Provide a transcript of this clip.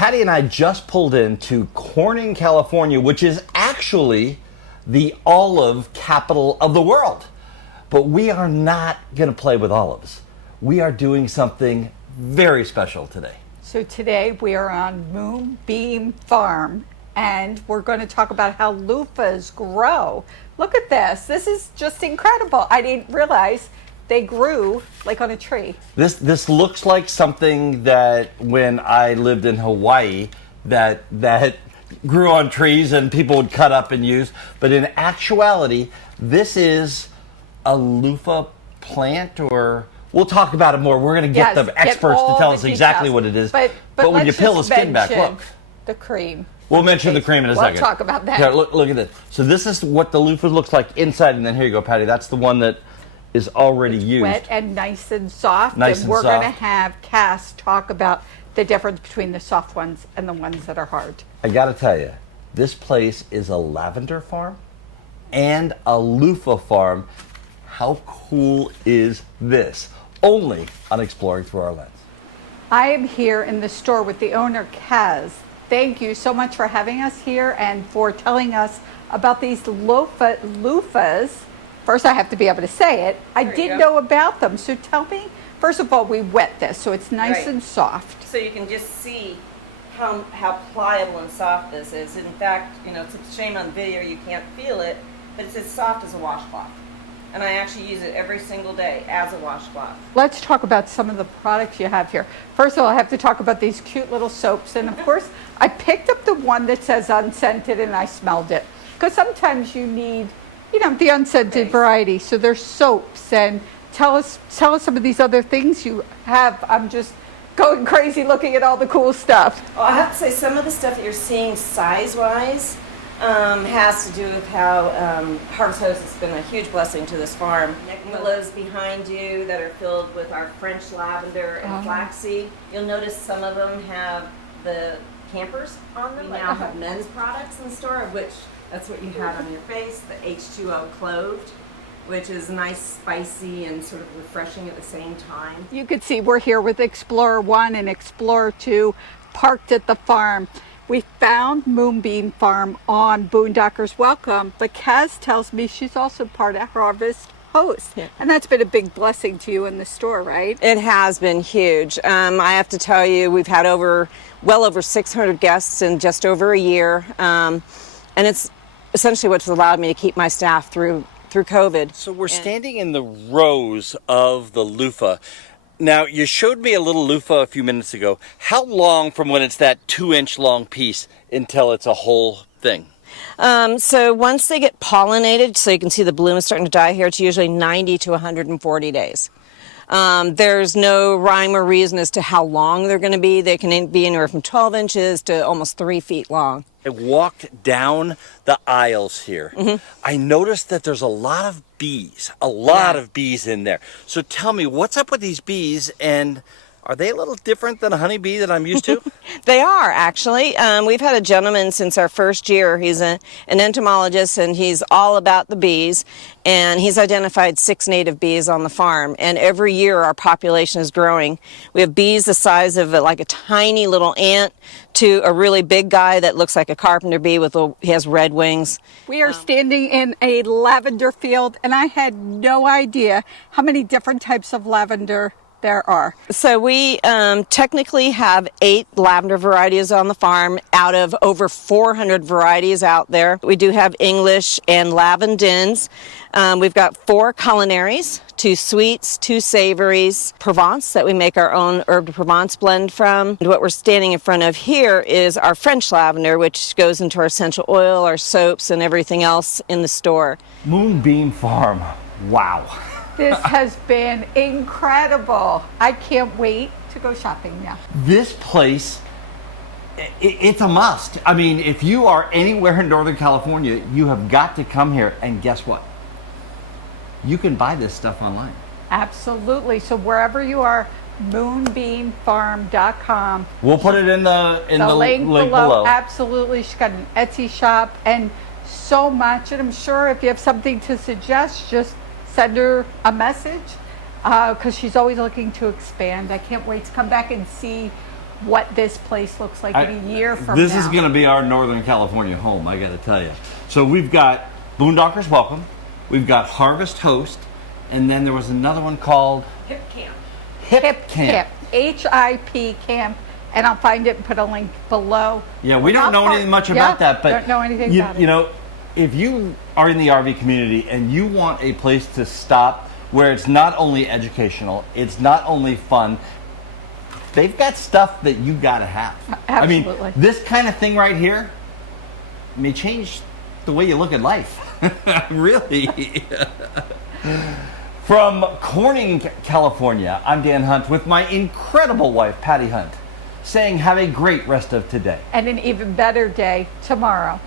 Patti and I just pulled into Corning, California, which is actually the olive capital of the world. But we are not going to play with olives. We are doing something very special today. So today we are on MoonBeam Farm, and we're going to talk about how loofahs grow. Look at this. This is just incredible. I didn't realize they grew like on a tree. This looks like something that when I lived in Hawaii that grew on trees and people would cut up and use. But in actuality, this is a loofah plant, or we'll talk about it more. We're going to get the experts to tell us exactly what it is. But when you peel the skin back, look. The cream. We'll mention the cream in a second. We'll talk about that. Here, look at this. So this is what the loofah looks like inside, and then here you go, Patti. That's the one that is already used. Wet and nice and soft. Nice and we're and soft. going to have Cass talk about the difference between the soft ones and the ones that are hard. I got to tell you, this place is a lavender farm and a loofah farm. How cool is this? Only on Exploring Through Our Lens. I am here in the store with the owner, Kaz. Thank you so much for having us here and for telling us about these loofahs. First, I have to be able to say it. I did know about them. So tell me, first of all, we wet this so it's nice and soft. So you can just see how pliable and soft this is. In fact, it's a shame on video you can't feel it, but it's as soft as a washcloth. And I actually use it every single day as a washcloth. Let's talk about some of the products you have here. First of all, I have to talk about these cute little soaps. And of course, I picked up the one that says unscented and I smelled it. Because sometimes you need, the unscented variety. So there's soaps. And tell us some of these other things you have. I'm just going crazy looking at all the cool stuff. Well, I have to say some of the stuff that you're seeing size-wise has to do with how Harvest Host has been a huge blessing to this farm. Willows behind you that are filled with our French lavender and flaxseed. You'll notice some of them have the campers on them. We now have men's products in the store, of which that's what you have on your face, the H2O cloved, which is nice, spicy, and sort of refreshing at the same time. You can see we're here with Explorer 1 and Explorer 2 parked at the farm. We found MoonBeam Farm on Boondockers. Welcome. But Kaz tells me she's also part of Harvest Host. Yeah. And that's been a big blessing to you in the store, right? It has been huge. I have to tell you, we've had well over 600 guests in just over a year. And it's essentially what's allowed me to keep my staff through COVID. So we're standing in the rows of the loofah. Now, you showed me a little loofah a few minutes ago. How long from when it's that 2-inch long piece until it's a whole thing? So once they get pollinated, so you can see the bloom is starting to die here, it's usually 90 to 140 days. There's no rhyme or reason as to how long they're going to be. They can be anywhere from 12 inches to almost 3 feet long. I walked down the aisles here. Mm-hmm. I noticed that there's a lot of bees, of bees in there. So tell me, what's up with these bees, and are they a little different than a honeybee that I'm used to? They are, actually. We've had a gentleman since our first year. He's an entomologist, and he's all about the bees. And he's identified 6 native bees on the farm. And every year our population is growing. We have bees the size of like a tiny little ant to a really big guy that looks like a carpenter bee he has red wings. We are standing in a lavender field, and I had no idea how many different types of lavender there are. So we technically have 8 lavender varieties on the farm out of over 400 varieties out there. We do have English and lavandins. We've got 4 culinaries, 2 sweets, 2 savories, Provence that we make our own herb de Provence blend from. And what we're standing in front of here is our French lavender, which goes into our essential oil, our soaps, and everything else in the store. MoonBeam Farm. Wow. This has been incredible. I can't wait to go shopping now. This place, it's a must. I mean, if you are anywhere in Northern California, you have got to come here. And guess what? You can buy this stuff online. Absolutely. So wherever you are, moonbeamfarm.com. We'll put it in the link below. Absolutely. She's got an Etsy shop and so much. And I'm sure if you have something to suggest, just send her a message because she's always looking to expand. I can't wait to come back and see what this place looks like in a year from This now. is going to be our Northern California home, I got to tell you. So we've got Boondockers Welcome, we've got Harvest Host, and then there was another one called Hip camp. Hip Camp. HIP Camp, and I'll find it and put a link below. Yeah, we don't know anything much about that, but don't know anything about it. You know, if you are in the RV community and you want a place to stop where it's not only educational, it's not only fun, they've got stuff that you got to have. Absolutely. I mean, this kind of thing right here may change the way you look at life. Really. From Corning, California, I'm Dan Hunt with my incredible wife, Patti Hunt, saying have a great rest of today. And an even better day tomorrow.